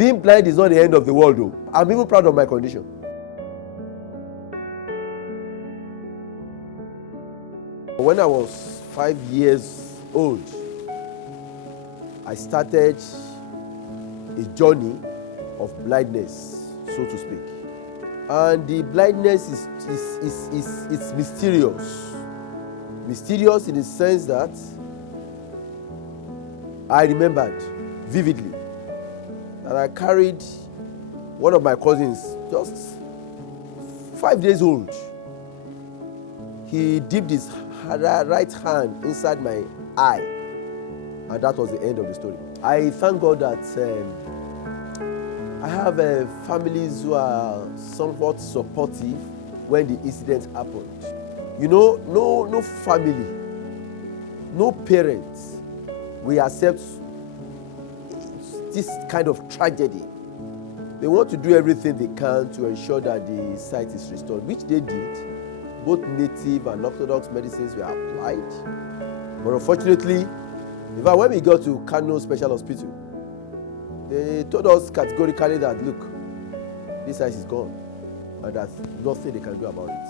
Being blind is not the end of the world, though. I'm even proud of my condition. When I was 5 years old, I started a journey of blindness, so to speak. And the blindness is mysterious. Mysterious in the sense that I remembered vividly that I carried one of my cousins, just 5 days old. He dipped his right hand inside my eye, and that was the end of the story. I thank God that I have families who are somewhat supportive when the incident happened. You know, no family, no parents will accept this kind of tragedy. They want to do everything they can to ensure that the sight is restored, which they did. Both native and orthodox medicines were applied. But unfortunately, in fact, when we got to Kano Special Hospital, they told us categorically that, look, this eyes is gone, and there's nothing they can do about it.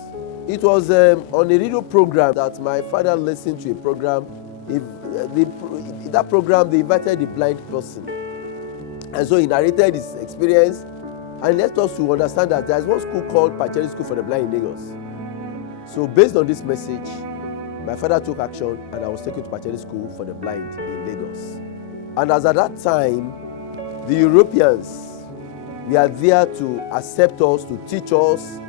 It was on a radio program that my father listened to a program. In that program, they invited the blind person. And so he narrated his experience and let us to understand that there's one school called Pacheri School for the Blind in Lagos. So based on this message, my father took action and I was taken to Pacheri School for the Blind in Lagos. And as at that time, the Europeans were there to accept us, to teach us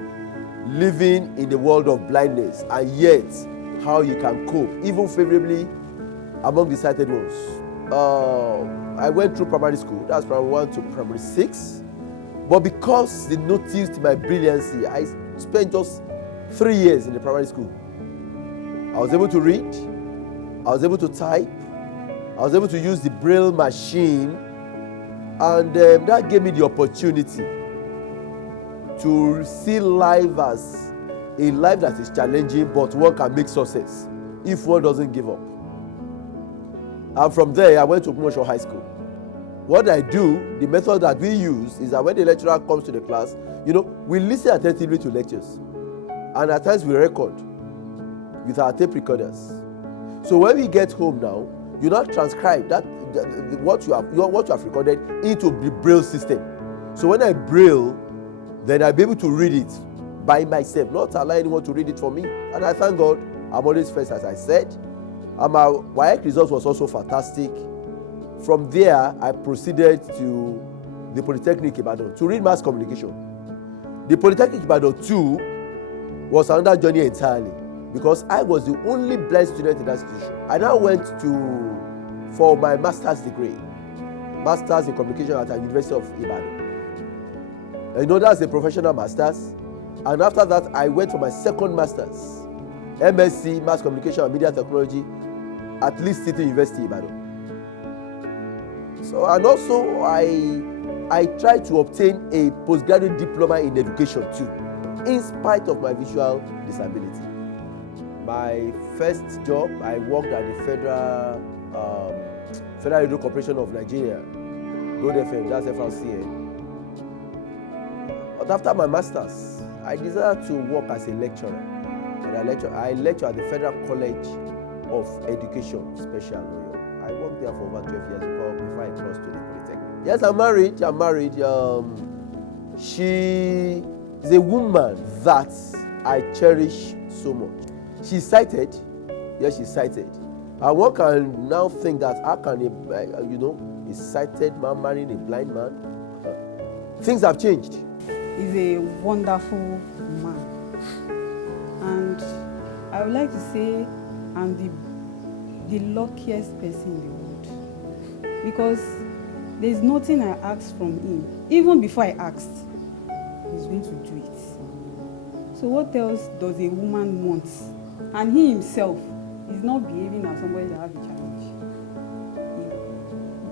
living in the world of blindness, and yet how you can cope, even favorably among the sighted ones. I went through primary school, that's primary 1 to primary 6. But because they noticed my brilliancy, I spent just 3 years in the primary school. I was able to read, I was able to type, I was able to use the braille machine, and that gave me the opportunity to see life as a life that is challenging, but one can make success if one doesn't give up. And from there, I went to Commercial High School. What I do, the method that we use is that when the lecturer comes to the class, we listen attentively to lectures. And at times we record with our tape recorders. So when we get home now, you now transcribe what you have recorded into the braille system. So when I braille, then I'll be able to read it by myself, not allow anyone to read it for me. And I thank God, I'm always first, as I said. And my WAEC result was also fantastic. From there, I proceeded to the Polytechnic Ibadan to read mass communication. The Polytechnic Ibadan too was another journey entirely, because I was the only blind student in that institution. I now went for my master's degree, master's in communication at the University of Ibadan. That's a professional master's. And after that, I went for my second master's, MSc, Mass Communication and Media Technology, at Leeds City University, Ibadan. So, and also I tried to obtain a postgraduate diploma in education too, in spite of my visual disability. My first job, I worked at the Federal Radio Corporation of Nigeria, Gold FM, that's FRCN. But after my master's, I decided to work as a lecturer. And I lecture at the Federal College of Education, Special New York. I worked there for over 12 years before I crossed to the Polytechnic. Yes, I'm married. She is a woman that I cherish so much. She's sighted. Yes, she's sighted. And one can now think that how can a sighted man marrying a blind man? Things have changed. He's a wonderful man. And I would like to say I'm the luckiest person in the world, because there's nothing I asked from him. Even before I asked, he's going to do it. So what else does a woman want? And he himself is not behaving as somebody that has a challenge.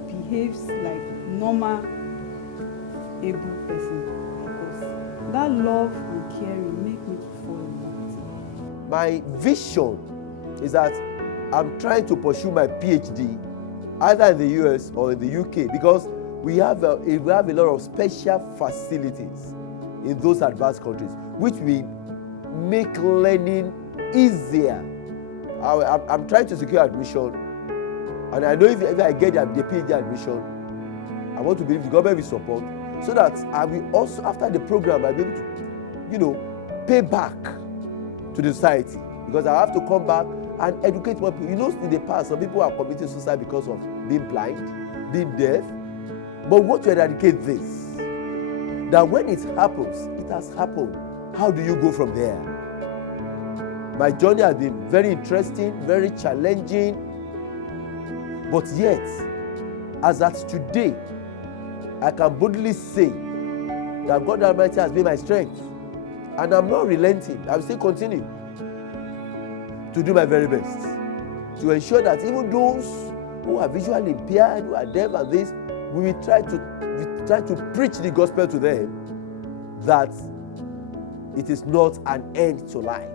He behaves like normal, able person, because that love and caring make me to fall in love. My vision is that I'm trying to pursue my PhD either in the US or in the UK, because we have a lot of special facilities in those advanced countries, which will make learning easier. I'm trying to secure admission, and I know if I get the PhD admission, I want to believe the government will support, so that I will also, after the program, I'll be able to, pay back to the society, because I have to come back and educate more people. In the past, some people are committing suicide because of being blind, being deaf. But what to eradicate this? That when it happens, it has happened. How do you go from there? My journey has been very interesting, very challenging. But yet, as at today, I can boldly say that God Almighty has been my strength. And I'm not relenting. I will still continue to do my very best to ensure that even those who are visually impaired, who are deaf and this, we will try to preach the gospel to them, that it is not an end to life.